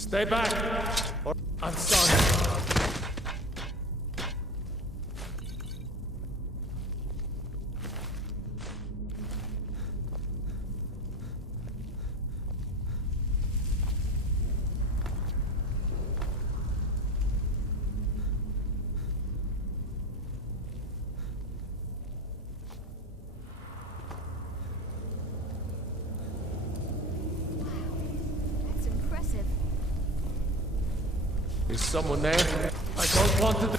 Stay back! Or I'm sorry. Is someone there? I don't want to.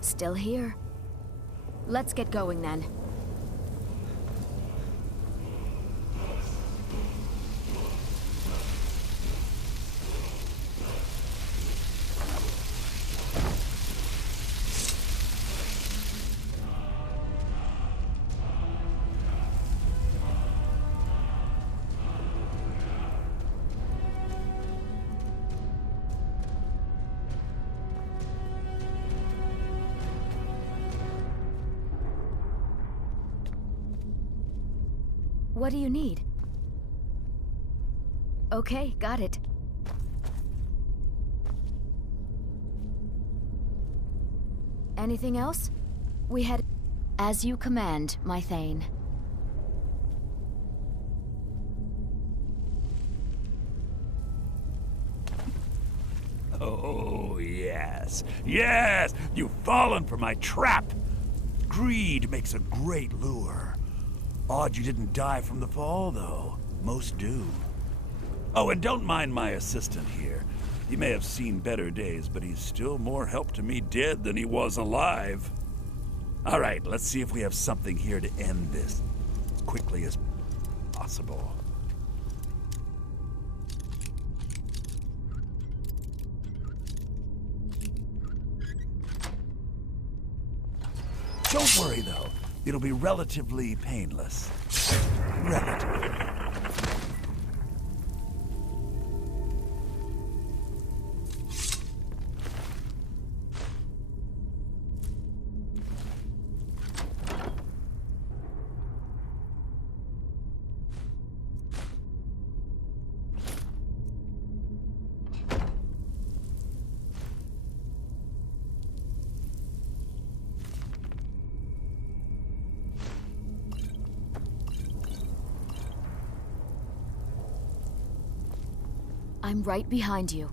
Still here. Let's get going then. What do you need? Okay, got it. Anything else? We had... As you command, my Thane. Oh, yes. Yes! You've fallen for my trap! Greed makes a great lure. Odd you didn't die from the fall, though. Most do. Oh, and don't mind my assistant here. He may have seen better days, but he's still more help to me dead than he was alive. All right, let's see if we have something here to end this as quickly as possible. Don't worry, though. It'll be relatively painless. Relatively. I'm right behind you.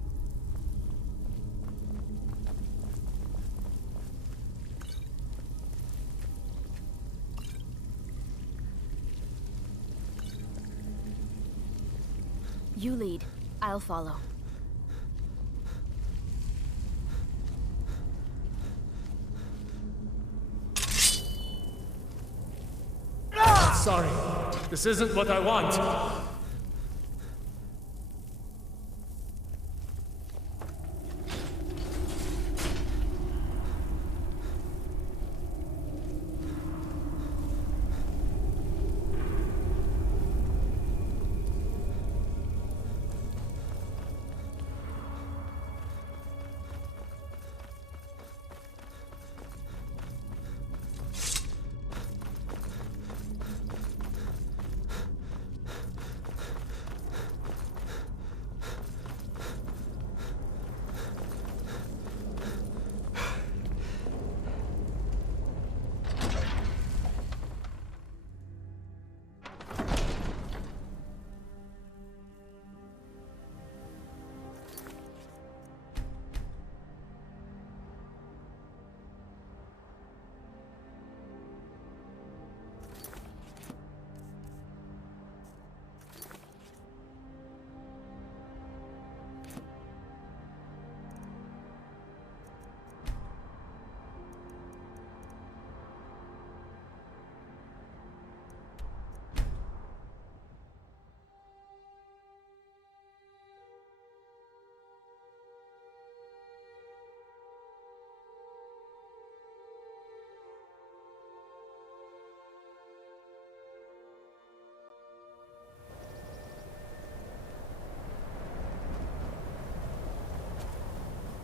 You lead. I'll follow. Sorry. This isn't what I want.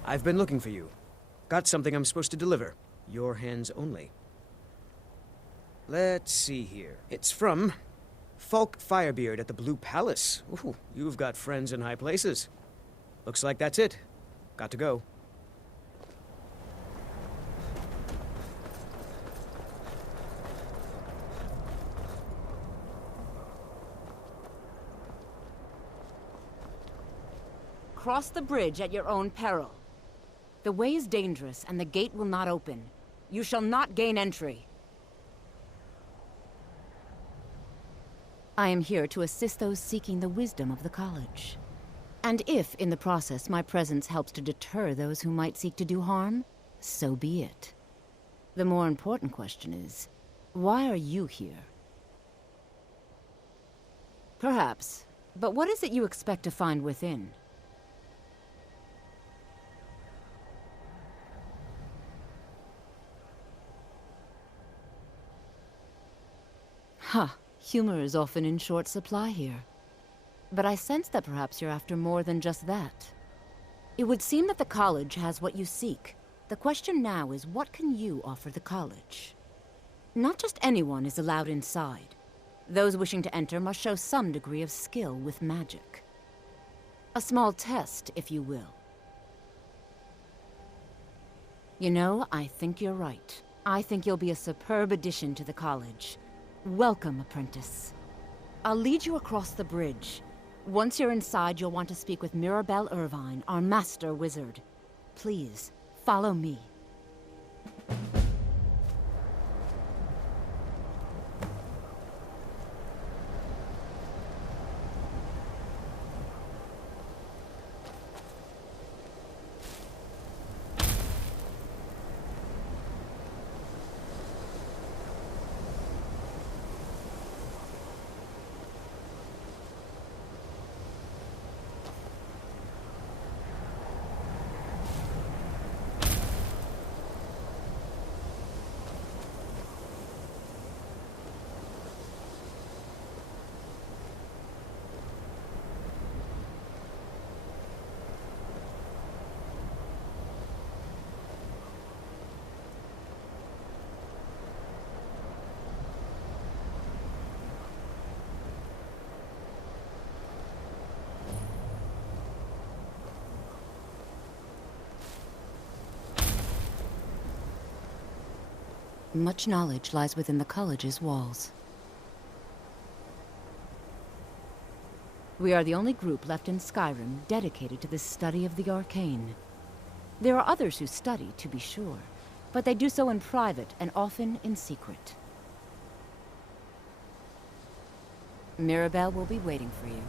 I've been looking for you. Got something I'm supposed to deliver. Your hands only. Let's see here. It's from Falk Firebeard at the Blue Palace. Ooh, you've got friends in high places. Looks like that's it. Got to go. Cross the bridge at your own peril. The way is dangerous, and the gate will not open. You shall not gain entry. I am here to assist those seeking the wisdom of the college. And if, in the process, my presence helps to deter those who might seek to do harm, so be it. The more important question is, why are you here? Perhaps, but what is it you expect to find within? Humor is often in short supply here. But I sense that perhaps you're after more than just that. It would seem that the college has what you seek. The question now is, what can you offer the college? Not just anyone is allowed inside. Those wishing to enter must show some degree of skill with magic. A small test, if you will. You know, I think you're right. I think you'll be a superb addition to the college. Welcome, apprentice. I'll lead you across the bridge. Once you're inside, you'll want to speak with Mirabelle Irvine, our master wizard. Please, follow me. Much knowledge lies within the college's walls. We are the only group left in Skyrim dedicated to the study of the arcane. There are others who study, to be sure, but they do so in private and often in secret. Mirabelle will be waiting for you.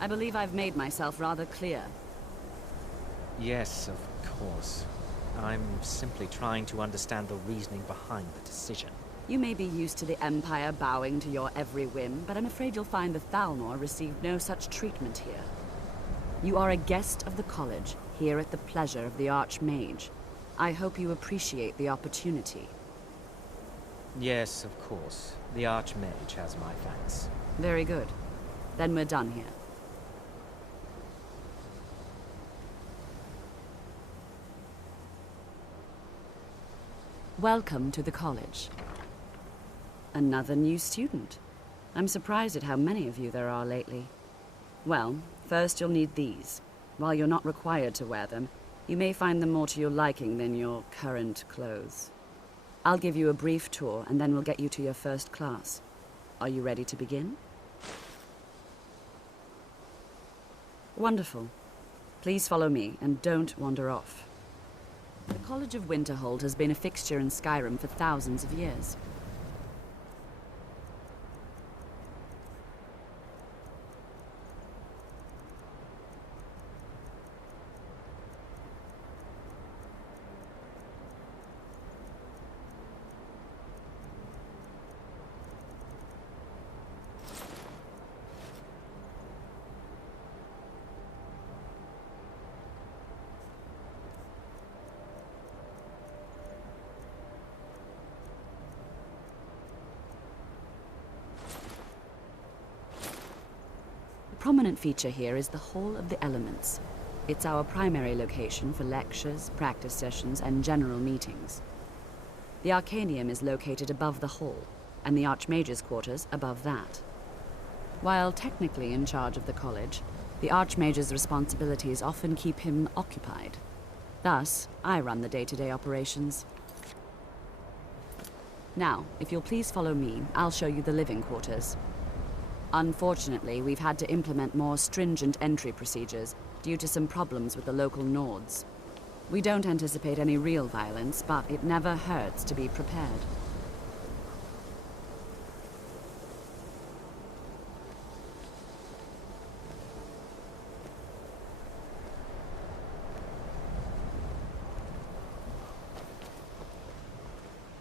I believe I've made myself rather clear. Yes, of course. I'm simply trying to understand the reasoning behind the decision. You may be used to the Empire bowing to your every whim, but I'm afraid you'll find the Thalmor received no such treatment here. You are a guest of the college, here at the pleasure of the Archmage. I hope you appreciate the opportunity. Yes, of course. The Archmage has my thanks. Very good. Then we're done here. Welcome to the college. Another new student. I'm surprised at how many of you there are lately. Well, first you'll need these. While you're not required to wear them, you may find them more to your liking than your current clothes. I'll give you a brief tour, and then we'll get you to your first class. Are you ready to begin? Wonderful. Please follow me, and don't wander off. The College of Winterhold has been a fixture in Skyrim for thousands of years. prominent feature here is the Hall of the Elements. It's our primary location for lectures, practice sessions, and general meetings. The Arcanium is located above the hall, and the Archmage's quarters above that. While technically in charge of the college, the Archmage's responsibilities often keep him occupied. Thus, I run the day-to-day operations. Now, if you'll please follow me, I'll show you the living quarters. Unfortunately, we've had to implement more stringent entry procedures due to some problems with the local Nords. We don't anticipate any real violence, but it never hurts to be prepared.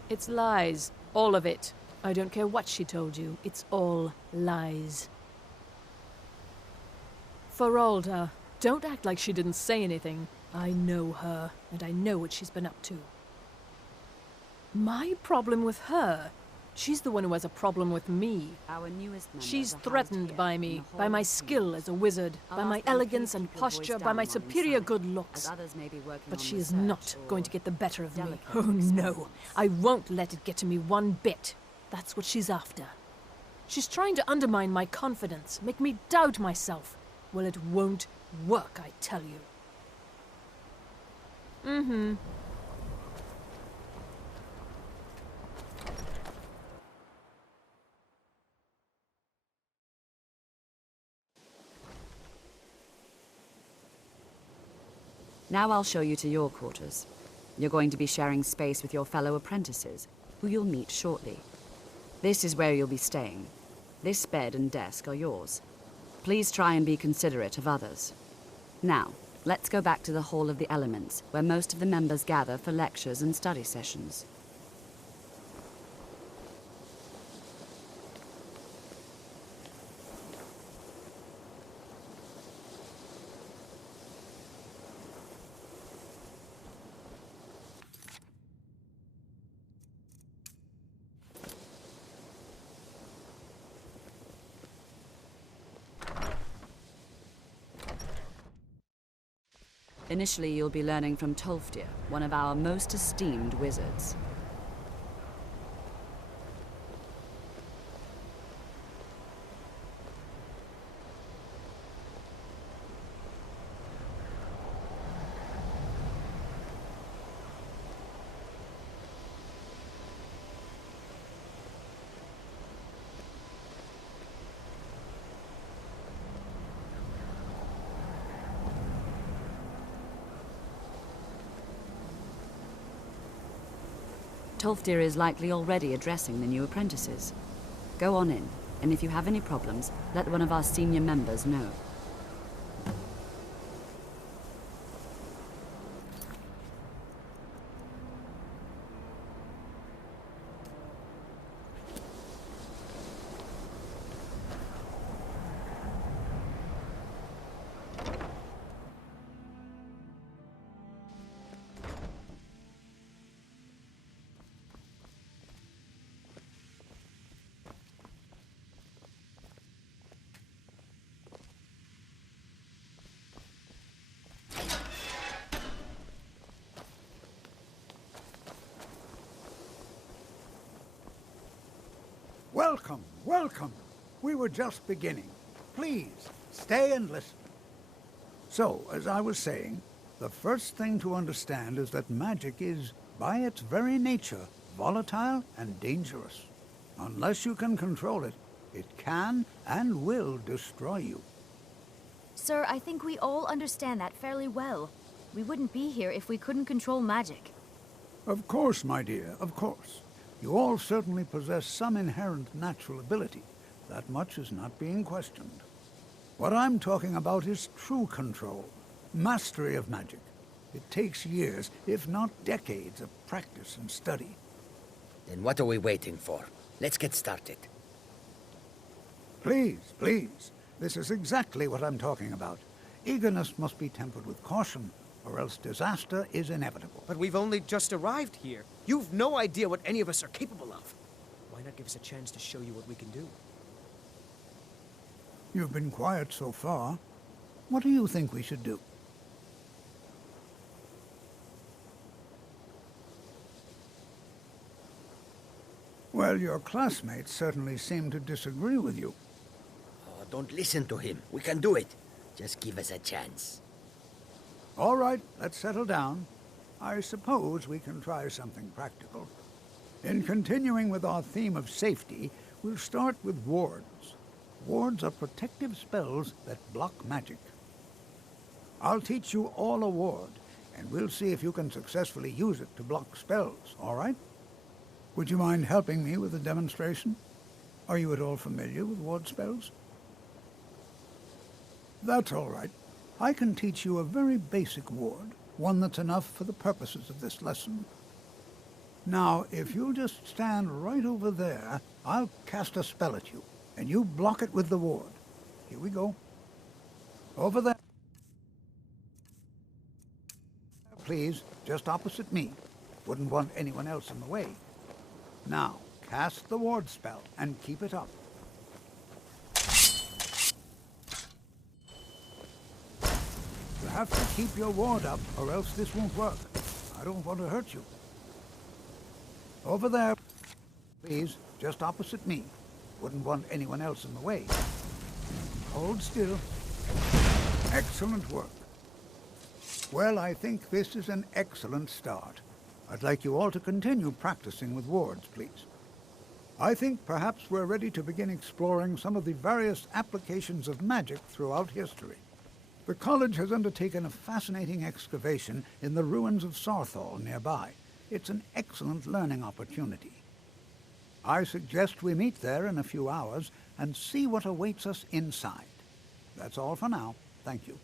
It's lies. All of it. I don't care what she told you. It's all lies. Feralda, don't act like she didn't say anything. I know her, and I know what she's been up to. My problem with her? She's the one who has a problem with me. Our newest members She's are housed threatened here by in me, the Hall by my of skill Kings. as a wizard, I'll by my ask you elegance please and keep your voice posture, by down my while we superior sign, good looks. as others may be working But on she is research not going to or get the better of me. delicate Oh no, experiments. I won't let it get to me one bit. That's what she's after. She's trying to undermine my confidence, make me doubt myself. Well, it won't work, I tell you. Mm-hmm. Now I'll show you to your quarters. You're going to be sharing space with your fellow apprentices, who you'll meet shortly. This is where you'll be staying. This bed and desk are yours. Please try and be considerate of others. Now, let's go back to the Hall of the Elements, where most of the members gather for lectures and study sessions. Initially, you'll be learning from Tolfdir, one of our most esteemed wizards. Tolfdir is likely already addressing the new apprentices. Go on in, and if you have any problems, let one of our senior members know. Welcome, welcome. We were just beginning. Please, stay and listen. So, as I was saying, the first thing to understand is that magic is, by its very nature, volatile and dangerous. Unless you can control it, it can and will destroy you. Sir, I think we all understand that fairly well. We wouldn't be here if we couldn't control magic. Of course, my dear, of course. You all certainly possess some inherent natural ability. That much is not being questioned. What I'm talking about is true control, mastery of magic. It takes years, if not decades, of practice and study. Then what are we waiting for? Let's get started. Please, please. This is exactly what I'm talking about. Eagerness must be tempered with caution, or else disaster is inevitable. But we've only just arrived here. You've no idea what any of us are capable of. Why not give us a chance to show you what we can do? You've been quiet so far. What do you think we should do? Well, your classmates certainly seem to disagree with you. Oh, don't listen to him. We can do it. Just give us a chance. All right, let's settle down. I suppose we can try something practical. In continuing with our theme of safety, we'll start with wards. Wards are protective spells that block magic. I'll teach you all a ward, and we'll see if you can successfully use it to block spells, all right? Would you mind helping me with a demonstration? Are you at all familiar with ward spells? That's all right. I can teach you a very basic ward, one that's enough for the purposes of this lesson. Now, if you'll just stand right over there, I'll cast a spell at you, and you block it with the ward. Here we go. Over there. Please, just opposite me. Wouldn't want anyone else in the way. Now, cast the ward spell, and keep it up. You have to keep your ward up, or else this won't work. I don't want to hurt you. Over there. Please, just opposite me. Wouldn't want anyone else in the way. Hold still. Excellent work. Well, I think this is an excellent start. I'd like you all to continue practicing with wards, please. I think perhaps we're ready to begin exploring some of the various applications of magic throughout history. The college has undertaken a fascinating excavation in the ruins of Sarthal nearby. It's an excellent learning opportunity. I suggest we meet there in a few hours and see what awaits us inside. That's all for now. Thank you.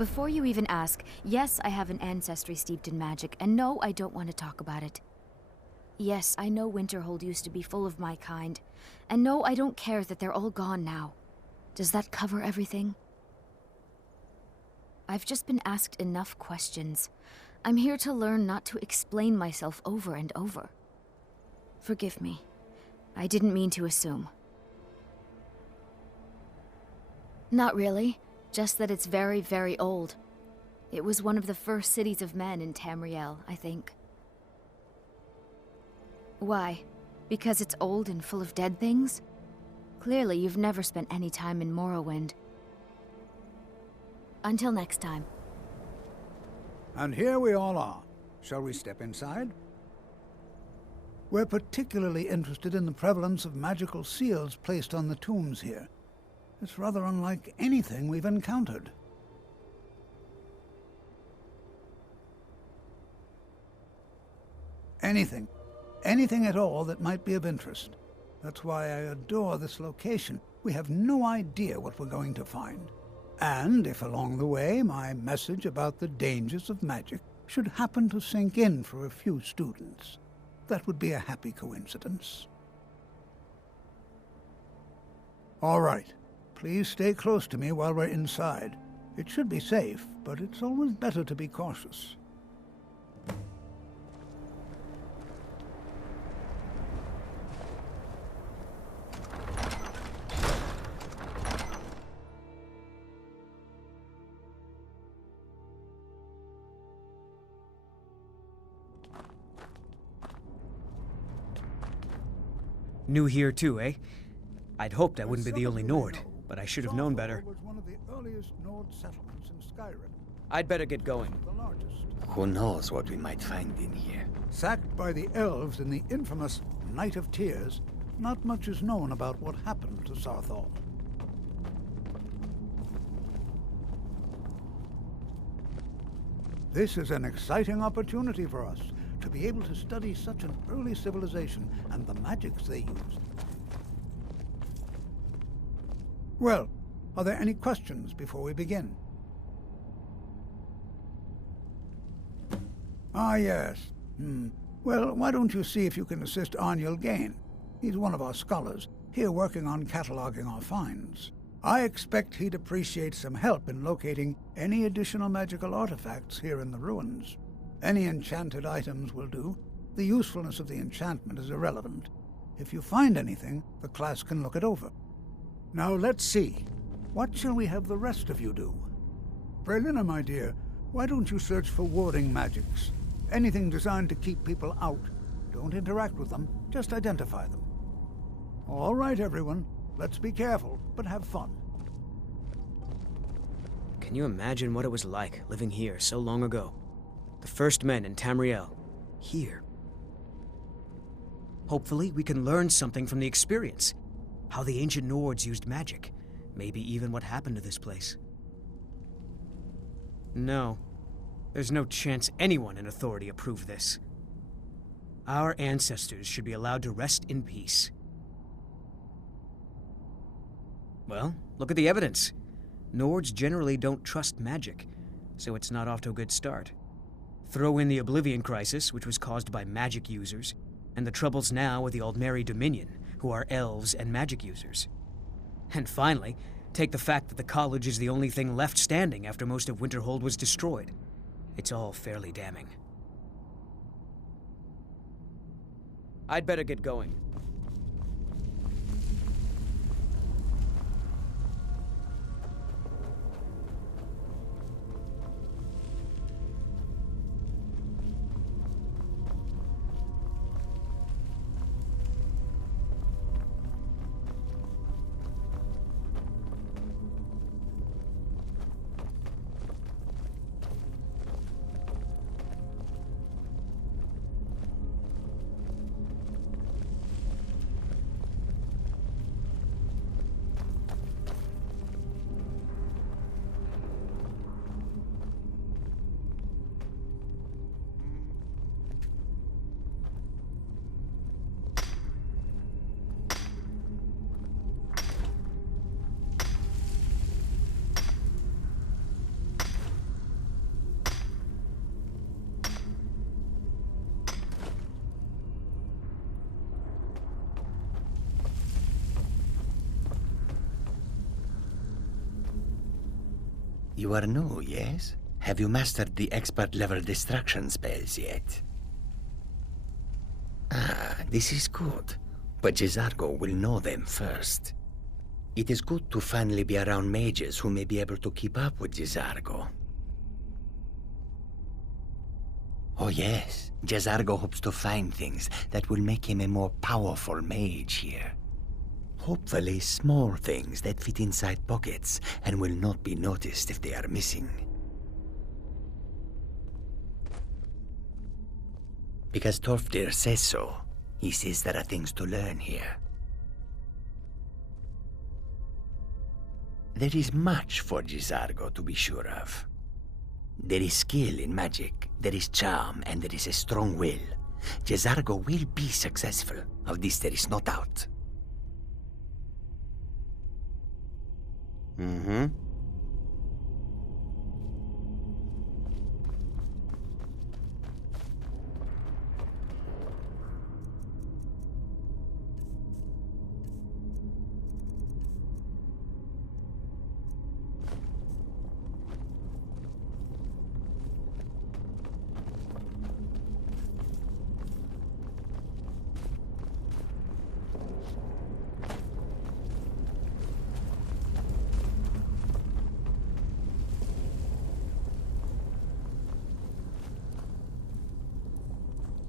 Before you even ask, yes, I have an ancestry steeped in magic, and no, I don't want to talk about it. Yes, I know Winterhold used to be full of my kind, and no, I don't care that they're all gone now. Does that cover everything? I've just been asked enough questions. I'm here to learn not to explain myself over and over. Forgive me. I didn't mean to assume. Not really. Just that it's very, very old. It was one of the first cities of men in Tamriel, I think. Why? Because it's old and full of dead things? Clearly, you've never spent any time in Morrowind. Until next time. And here we all are. Shall we step inside? We're particularly interested in the prevalence of magical seals placed on the tombs here. It's rather unlike anything we've encountered. Anything. Anything at all that might be of interest. That's why I adore this location. We have no idea what we're going to find. And if along the way my message about the dangers of magic should happen to sink in for a few students, that would be a happy coincidence. All right. Please stay close to me while we're inside. It should be safe, but it's always better to be cautious. New here too, eh? I'd hoped I wouldn't be the only Nord, but I should have known better. Was one of the earliest Nord settlements in Skyrim. I'd better get going. The largest. Who knows what we might find in here? Sacked by the elves in the infamous Night of Tears, not much is known about what happened to Sarthal. This is an exciting opportunity for us to be able to study such an early civilization and the magics they used. Well, are there any questions before we begin? Ah, yes. Well, why don't you see if you can assist Arniel Gain? He's one of our scholars, here working on cataloging our finds. I expect he'd appreciate some help in locating any additional magical artifacts here in the ruins. Any enchanted items will do. The usefulness of the enchantment is irrelevant. If you find anything, the class can look it over. Now let's see. What shall we have the rest of you do? Brelina, my dear, why don't you search for warding magics? Anything designed to keep people out. Don't interact with them, just identify them. All right, everyone. Let's be careful, but have fun. Can you imagine what it was like living here so long ago? The first men in Tamriel. Here. Hopefully, we can learn something from the experience. How the ancient Nords used magic. Maybe even what happened to this place. No. There's no chance anyone in authority approved this. Our ancestors should be allowed to rest in peace. Well, look at the evidence. Nords generally don't trust magic, so it's not off to a good start. Throw in the Oblivion Crisis, which was caused by magic users, and the troubles now with the Aldmeri Dominion, who are elves and magic users. And finally, take the fact that the college is the only thing left standing after most of Winterhold was destroyed. It's all fairly damning. I'd better get going. You are new, yes? Have you mastered the expert-level distraction spells yet? Ah, this is good. But Jezargo will know them first. It is good to finally be around mages who may be able to keep up with Jezargo. Oh yes, Jezargo hopes to find things that will make him a more powerful mage here. Hopefully small things that fit inside pockets and will not be noticed if they are missing. Because Torfdir says so. He says there are things to learn here. There is much for Jezargo to be sure of. There is skill in magic, there is charm, and there is a strong will. Jezargo will be successful. Of this there is no doubt. Mm-hmm.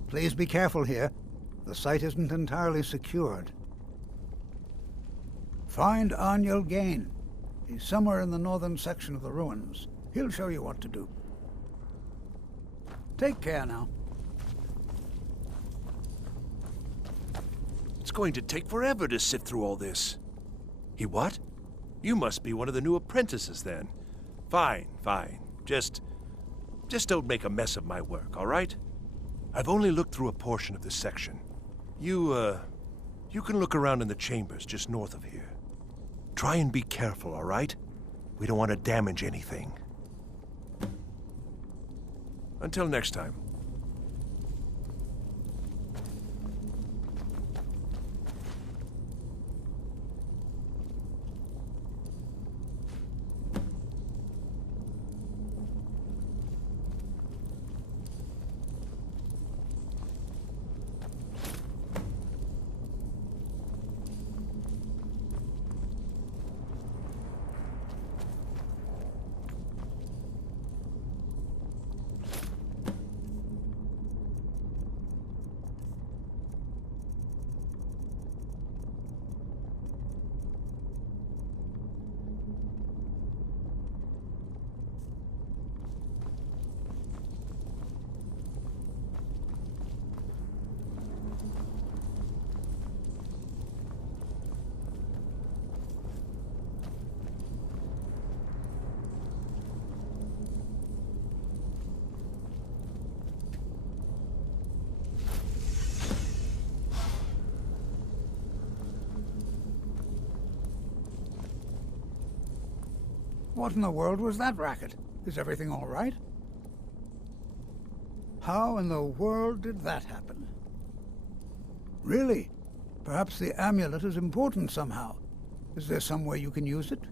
Please be careful here. The site isn't entirely secured. Find Aniel Gain. He's somewhere in the northern section of the ruins. He'll show you what to do. Take care now. It's going to take forever to sift through all this. He what? You must be one of the new apprentices then. Fine, fine. Just don't make a mess of my work, all right? I've only looked through a portion of this section. You can look around in the chambers just north of here. Try and be careful, all right? We don't want to damage anything. Until next time. What in the world was that racket? Is everything all right? How in the world did that happen? Really? Perhaps the amulet is important somehow. Is there some way you can use it?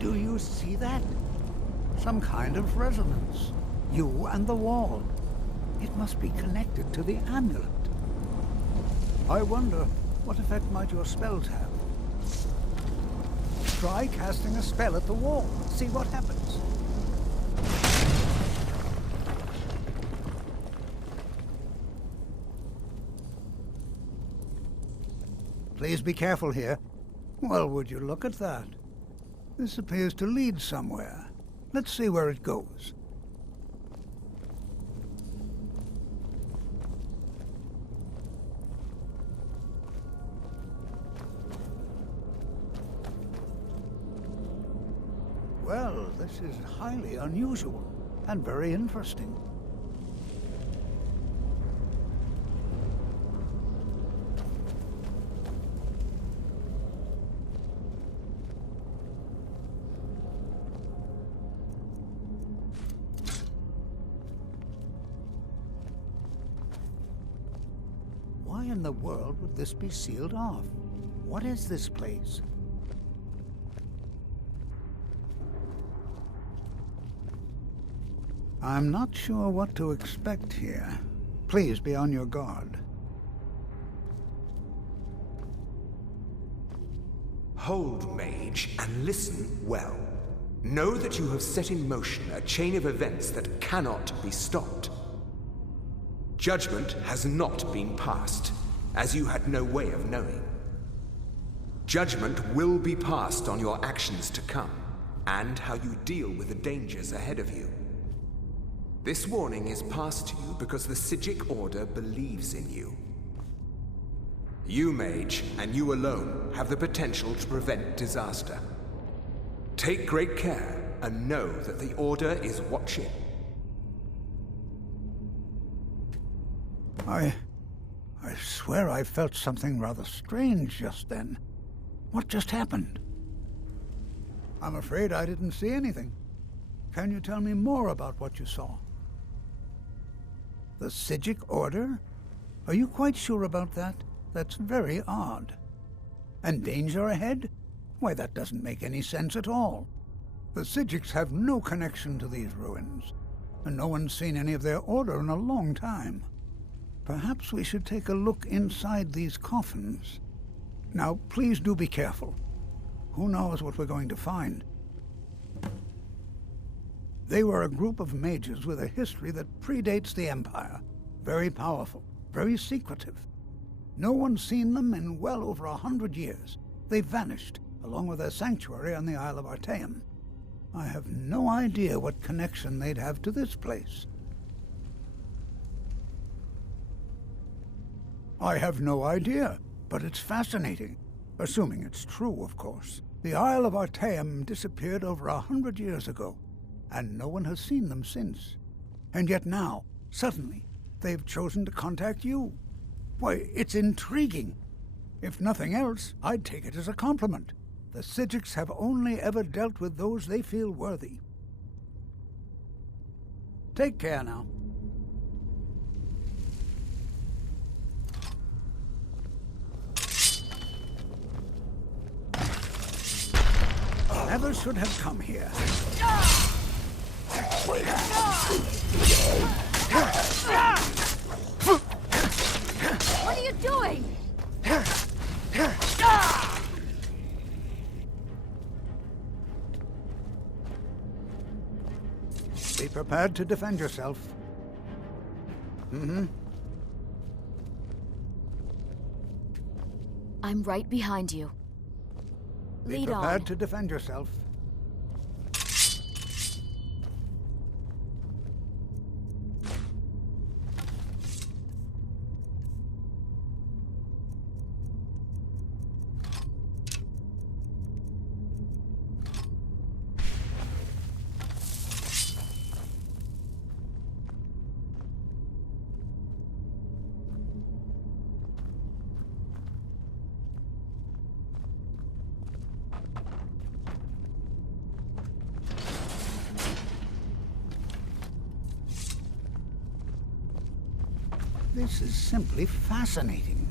Do you see that? Some kind of resonance. You and the wall. It must be connected to the amulet. I wonder, what effect might your spells have? Try casting a spell at the wall. See what happens. Please be careful here. Well, would you look at that? This appears to lead somewhere. Let's see where it goes. Well, this is highly unusual and very interesting. in the world would this be sealed off? What is this place? I'm not sure what to expect here. Please be on your guard. Hold, mage, and listen well. Know that you have set in motion a chain of events that cannot be stopped. Judgment has not been passed, as you had no way of knowing. Judgment will be passed on your actions to come, and how you deal with the dangers ahead of you. This warning is passed to you because the Psijic Order believes in you. You, mage, and you alone, have the potential to prevent disaster. Take great care, and know that the Order is watching. I swear I felt something rather strange just then. What just happened? I'm afraid I didn't see anything. Can you tell me more about what you saw? The Psijic Order? Are you quite sure about that? That's very odd. And danger ahead? Why, that doesn't make any sense at all. The Psijics have no connection to these ruins, and no one's seen any of their order in a long time. Perhaps we should take a look inside these coffins. Now, please do be careful. Who knows what we're going to find? They were a group of mages with a history that predates the Empire. Very powerful, very secretive. No one's seen them in well over 100 years. They vanished, along with their sanctuary on the Isle of Artaeum. I have no idea what connection they'd have to this place. I have no idea, but it's fascinating. Assuming it's true, of course. The Isle of Artaeum disappeared over 100 years ago, and no one has seen them since. And yet now, suddenly, they've chosen to contact you. Why, it's intriguing. If nothing else, I'd take it as a compliment. The Psijics have only ever dealt with those they feel worthy. Take care now. Never should have come here. What are you doing? Be prepared to defend yourself. I'm right behind you. Be Lead prepared on. to defend yourself. This is simply fascinating.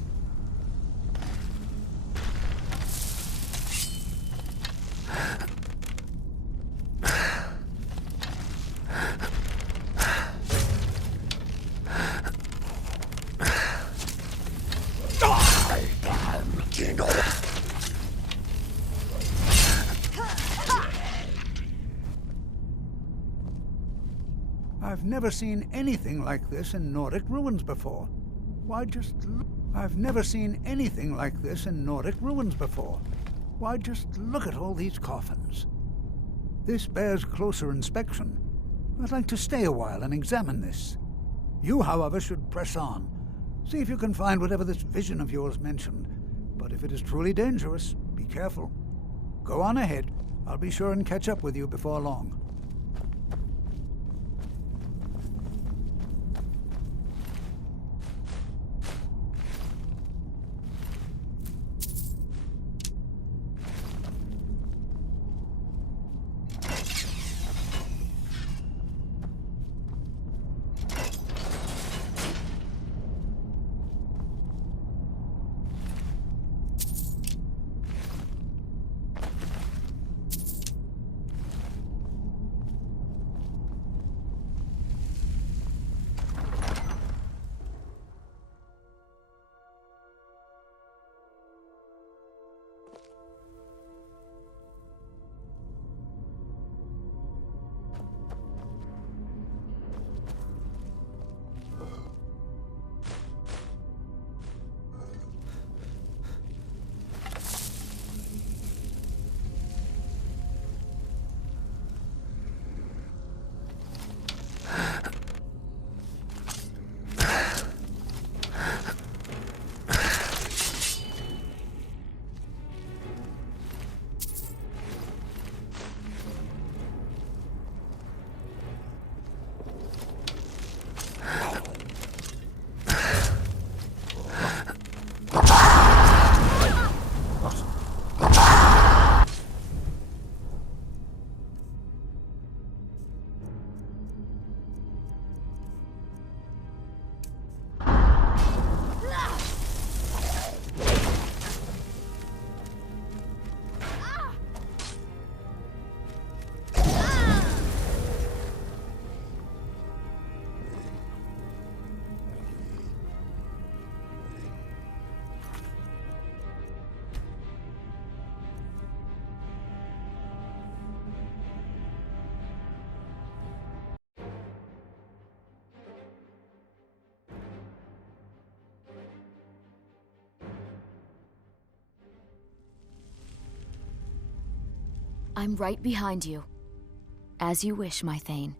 I've never seen anything like this in Nordic ruins before. Why just look? I've never seen anything like this in Nordic ruins before. Why just look at all these coffins? This bears closer inspection. I'd like to stay a while and examine this. You, however, should press on. See if you can find whatever this vision of yours mentioned. But if it is truly dangerous, be careful. Go on ahead. I'll be sure and catch up with you before long. I'm right behind you. As you wish, my Thane.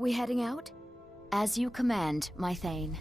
We heading out? As you command, my Thane.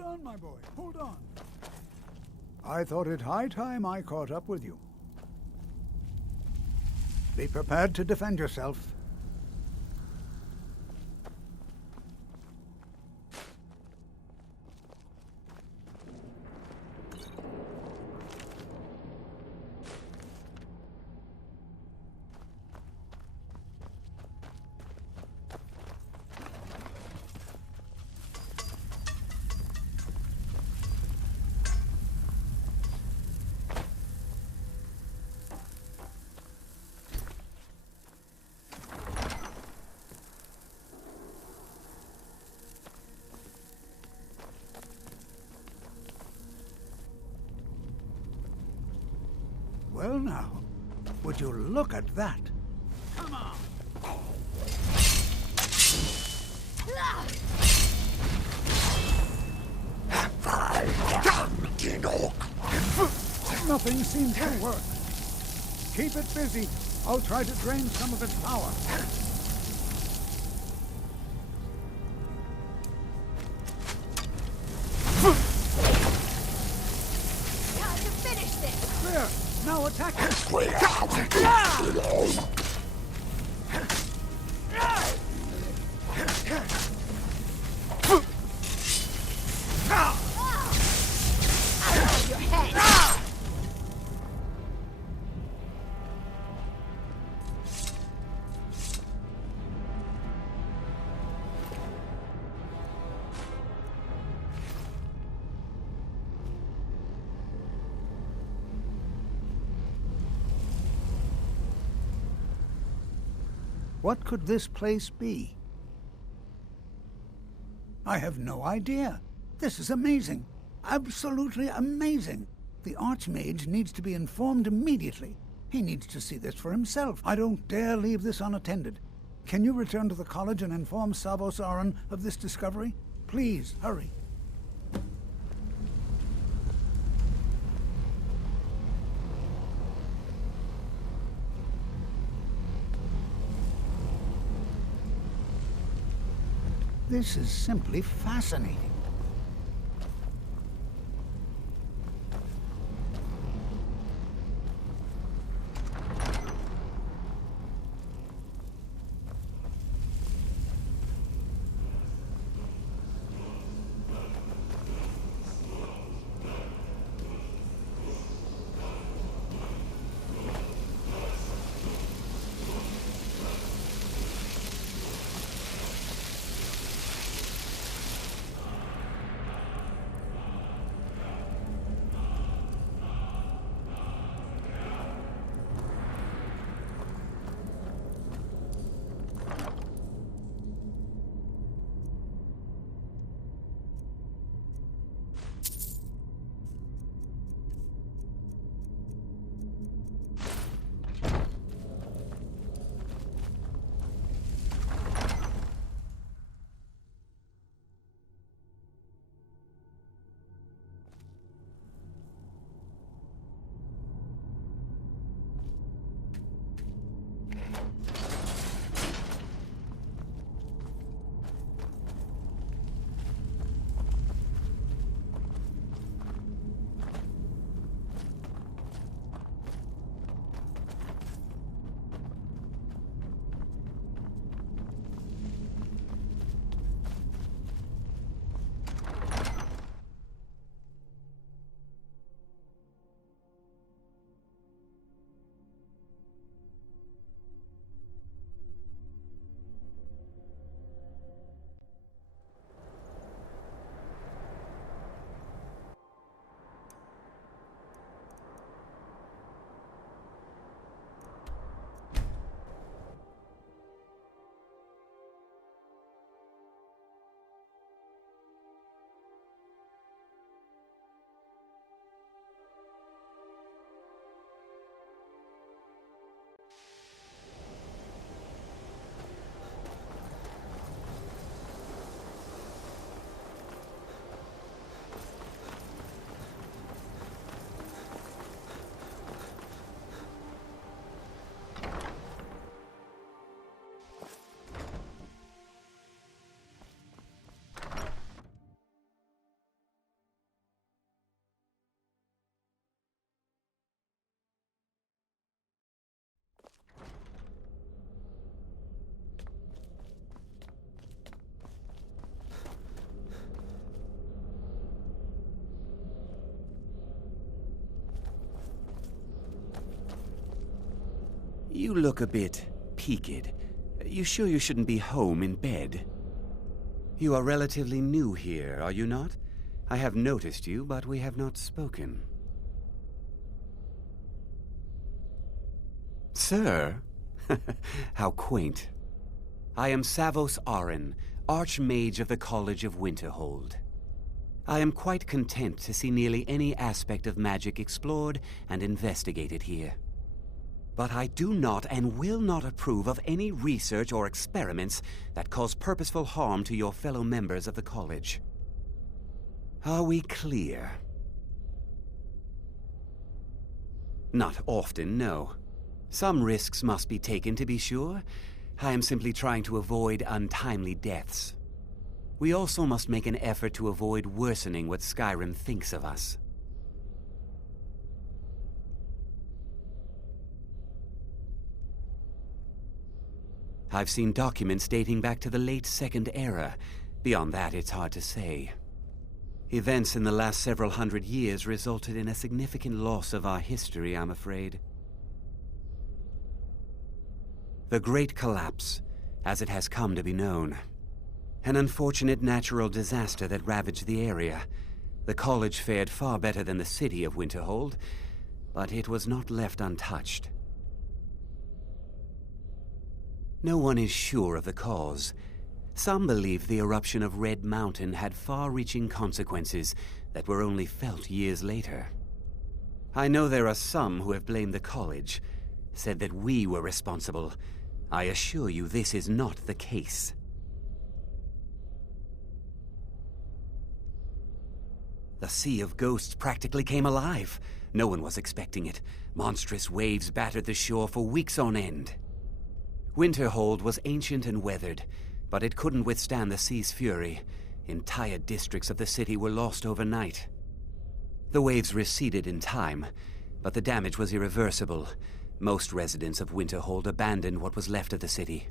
Hold on, my boy, hold on. I thought it high time I caught up with you. Be prepared to defend yourself. Well now, would you look at that? Come on! Nothing seems to work. Keep it busy. I'll try to drain some of its power. Time to finish this! There! Now attack it! Your head! What could this place be? I have no idea. This is amazing. Absolutely amazing. The Archmage needs to be informed immediately. He needs to see this for himself. I don't dare leave this unattended. Can you return to the college and inform Savos Aran of this discovery? Please, hurry. This is simply fascinating. You look a bit peaked. You sure you shouldn't be home in bed? You are relatively new here, are you not? I have noticed you, but we have not spoken. Sir? How quaint. I am Savos Arin, Archmage of the College of Winterhold. I am quite content to see nearly any aspect of magic explored and investigated here. But I do not and will not approve of any research or experiments that cause purposeful harm to your fellow members of the college. Are we clear? Not often, no. Some risks must be taken, to be sure. I am simply trying to avoid untimely deaths. We also must make an effort to avoid worsening what Skyrim thinks of us. I've seen documents dating back to the late Second Era. Beyond that, it's hard to say. Events in the last several hundred years resulted in a significant loss of our history, I'm afraid. The Great Collapse, as it has come to be known. An unfortunate natural disaster that ravaged the area. The college fared far better than the city of Winterhold, but it was not left untouched. No one is sure of the cause. Some believe the eruption of Red Mountain had far-reaching consequences that were only felt years later. I know there are some who have blamed the college, said that we were responsible. I assure you this is not the case. The Sea of Ghosts practically came alive. No one was expecting it. Monstrous waves battered the shore for weeks on end. Winterhold was ancient and weathered, but it couldn't withstand the sea's fury. Entire districts of the city were lost overnight. The waves receded in time, but the damage was irreversible. Most residents of Winterhold abandoned what was left of the city.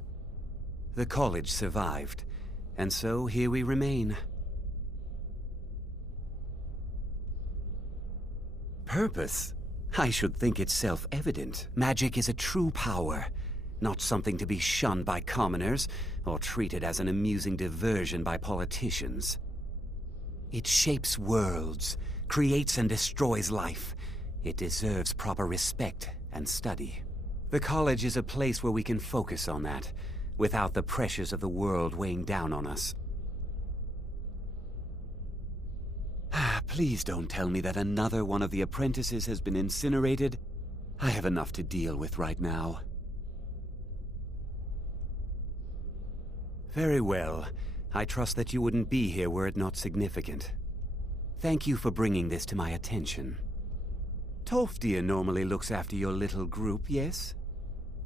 The college survived, and so here we remain. Purpose? I should think it's self-evident. Magic is a true power, not something to be shunned by commoners or treated as an amusing diversion by politicians. It shapes worlds, creates and destroys life. It deserves proper respect and study. The college is a place where we can focus on that, without the pressures of the world weighing down on us. Please don't tell me that another one of the apprentices has been incinerated. I have enough to deal with right now. Very well. I trust that you wouldn't be here were it not significant. Thank you for bringing this to my attention. Tolfdir normally looks after your little group, yes?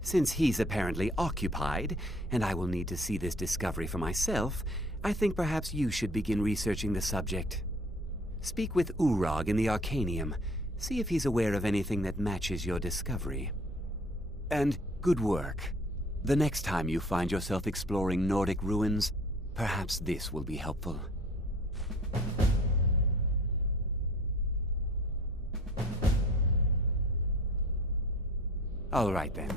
Since he's apparently occupied, and I will need to see this discovery for myself, I think perhaps you should begin researching the subject. Speak with Urag in the Arcanium. See if he's aware of anything that matches your discovery. And good work. The next time you find yourself exploring Nordic ruins, perhaps this will be helpful. All right then.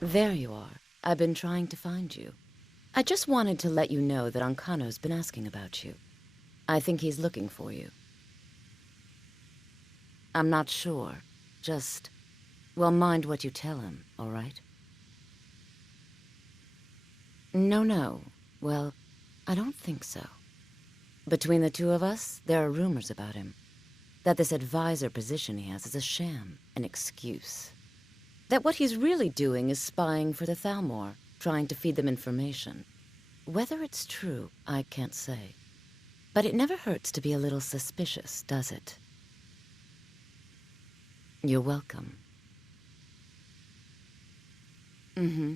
There you are. I've been trying to find you. I just wanted to let you know that Ancano's been asking about you. I think he's looking for you. I'm not sure. Just, well, mind what you tell him, all right? No. Well, I don't think so. Between the two of us, there are rumors about him. That this advisor position he has is a sham, an excuse. That what he's really doing is spying for the Thalmor, trying to feed them information. Whether it's true, I can't say. But it never hurts to be a little suspicious, does it? You're welcome. Mm-hmm.